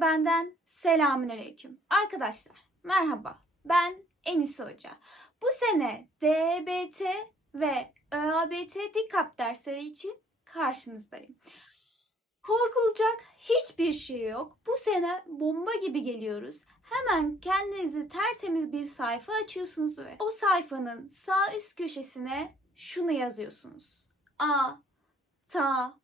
benden selamünaleyküm. Arkadaşlar merhaba ben Enis Hoca. Bu sene DBT ve ÖABT DİKAP dersleri için karşınızdayım. Korkulacak hiçbir şey yok. Bu sene bomba gibi geliyoruz. Hemen kendinizi tertemiz bir sayfa açıyorsunuz ve o sayfanın sağ üst köşesine şunu yazıyorsunuz. A, ta,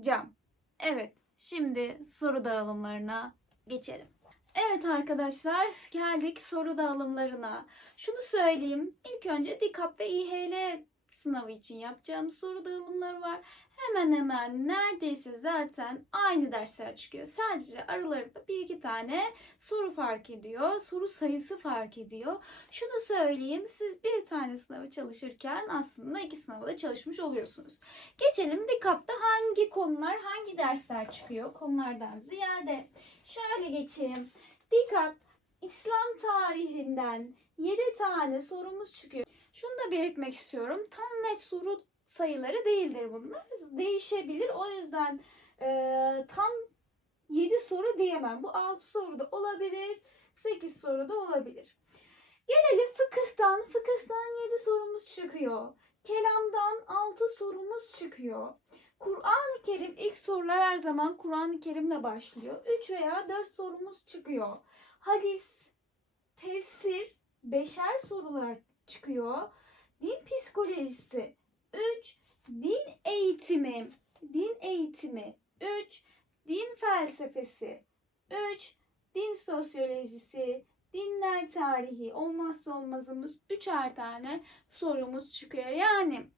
cam. Evet, şimdi soru dağılımlarına geçelim. Evet arkadaşlar, geldik soru dağılımlarına. Şunu söyleyeyim, ilk önce DİKAP ve İHL sınavı için yapacağım soru dağılımları var. Hemen hemen neredeyse zaten aynı dersler çıkıyor. Sadece aralarında bir iki tane soru fark ediyor. Soru sayısı fark ediyor. Şunu söyleyeyim, siz bir tane sınavı çalışırken aslında iki sınavı da çalışmış oluyorsunuz. Geçelim DİKAP'ta hangi konular, hangi dersler çıkıyor konulardan ziyade. Şöyle geçeyim. DİKAP İslam tarihinden 7 tane sorumuz çıkıyor. Şunu da belirtmek istiyorum. Tam net soru sayıları değildir bunlar. Değişebilir. O yüzden e, tam 7 soru diyemem. Bu 6 soru da olabilir. 8 soru da olabilir. Gelelim fıkıhtan. Fıkıhtan 7 sorumuz çıkıyor. Kelamdan 6 sorumuz çıkıyor. Kur'an-ı Kerim ilk sorular her zaman Kur'an-ı Kerim'le başlıyor. 3 veya 4 sorumuz çıkıyor. Hadis, tefsir, beşer sorular çıkıyor. Din psikolojisi 3, din eğitimi, din eğitimi 3, din felsefesi 3, din sosyolojisi, dinler tarihi olmazsa olmazımız üçer tane sorumuz çıkıyor. Yani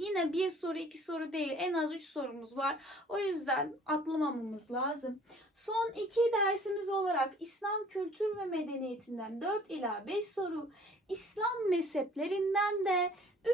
yine bir soru iki soru değil en az üç sorumuz var. O yüzden atlamamamız lazım. Son iki dersimiz olarak İslam kültür ve medeniyetinden 4 ila 5 soru, İslam mezheplerinden de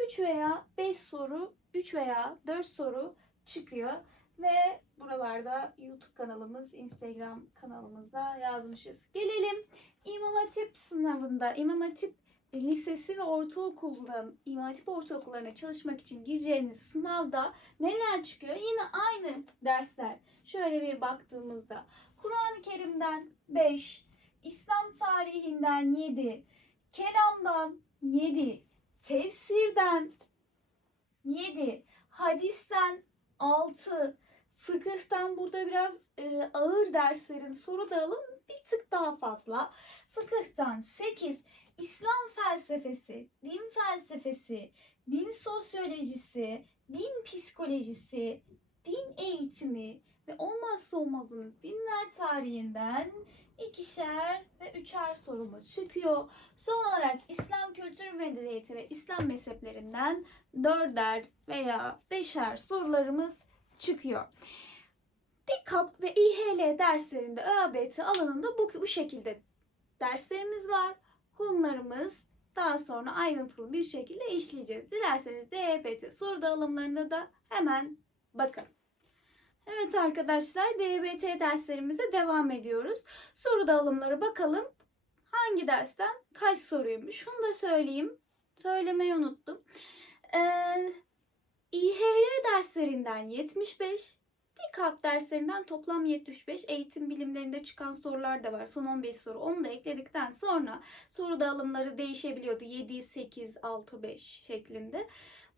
3 veya 5 soru, 3 veya 4 soru çıkıyor. Ve buralarda YouTube kanalımız, Instagram kanalımızda yazmışız. Gelelim İmam Hatip sınavında, İmam Hatip lisesi ve ortaokuldan, İmam Hatip ortaokullarına çalışmak için gireceğiniz sınavda neler çıkıyor? Yine aynı dersler. Şöyle bir baktığımızda Kur'an-ı Kerim'den 5, İslam tarihinden 7, kelamdan 7, tefsirden 7, hadisten 6, fıkıhtan burada biraz e, ağır derslerin soru dağılım bir tık daha fazla. Fıkıhtan 8, İslam felsefesi, din felsefesi, din sosyolojisi, din psikolojisi, din eğitimi ve olmazsa olmazımız dinler tarihinden ikişer ve üçer sorumuz çıkıyor. Son olarak İslam kültür medeniyeti ve İslam mezheplerinden dörder veya beşer sorularımız çıkıyor. DİKAP ve İHL derslerinde ÖABT alanında bu, bu şekilde derslerimiz var. Konularımız daha sonra ayrıntılı bir şekilde işleyeceğiz. Dilerseniz DYPT soru dağılımlarına da hemen bakın. Evet arkadaşlar DYBT derslerimize devam ediyoruz. Soru dağılımları bakalım. Hangi dersten kaç soruymuş? Şunu da söyleyeyim. Söylemeyi unuttum. Ee, İHL derslerinden 75, DİKAP derslerinden toplam 75 eğitim bilimlerinde çıkan sorular da var. Son 15 soru. Onu da ekledikten sonra soru dağılımları değişebiliyordu. 7, 8, 6, 5 şeklinde.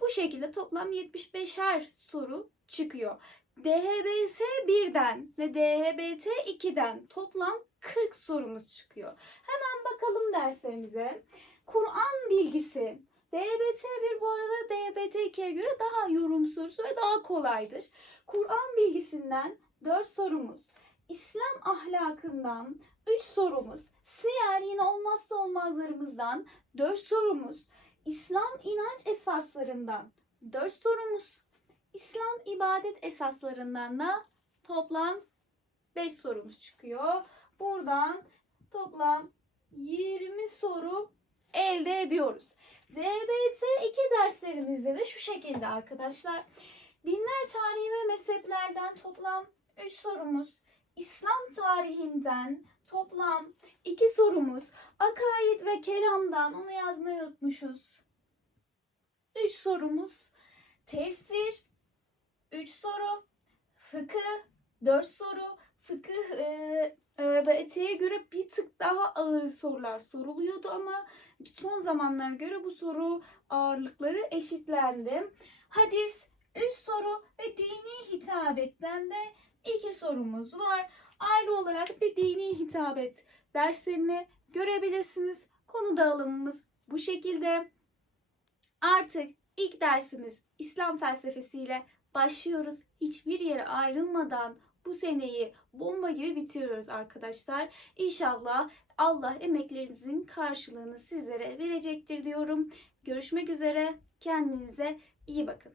Bu şekilde toplam 75'er soru çıkıyor. DHBS 1'den ve DHBT 2'den toplam 40 sorumuz çıkıyor. Hemen bakalım derslerimize. Kur'an bilgisi. DHBT 1 bu arada DHBT 2'ye göre daha yorumsuz ve daha kolaydır. Kur'an bilgisinden 4 sorumuz. İslam ahlakından 3 sorumuz. Siyer yine olmazsa olmazlarımızdan 4 sorumuz. İslam inanç esaslarından 4 sorumuz. İslam ibadet esaslarından da toplam 5 sorumuz çıkıyor. Buradan toplam 20 soru elde ediyoruz. DBT 2 derslerimizde de şu şekilde arkadaşlar. Dinler tarihi ve mezheplerden toplam 3 sorumuz. İslam tarihinden toplam 2 sorumuz. Akaid ve kelamdan onu yazmayı unutmuşuz. 3 sorumuz. Tefsir 3 soru. Fıkıh 4 soru. fıkıh e, ÖBT'ye göre bir tık daha ağır sorular soruluyordu ama son zamanlara göre bu soru ağırlıkları eşitlendi. Hadis, üst soru ve dini hitabetten de iki sorumuz var. Ayrı olarak bir dini hitabet derslerini görebilirsiniz. Konu dağılımımız bu şekilde. Artık ilk dersimiz İslam felsefesiyle başlıyoruz. Hiçbir yere ayrılmadan bu seneyi bomba gibi bitiriyoruz arkadaşlar. İnşallah Allah emeklerinizin karşılığını sizlere verecektir diyorum. Görüşmek üzere. Kendinize iyi bakın.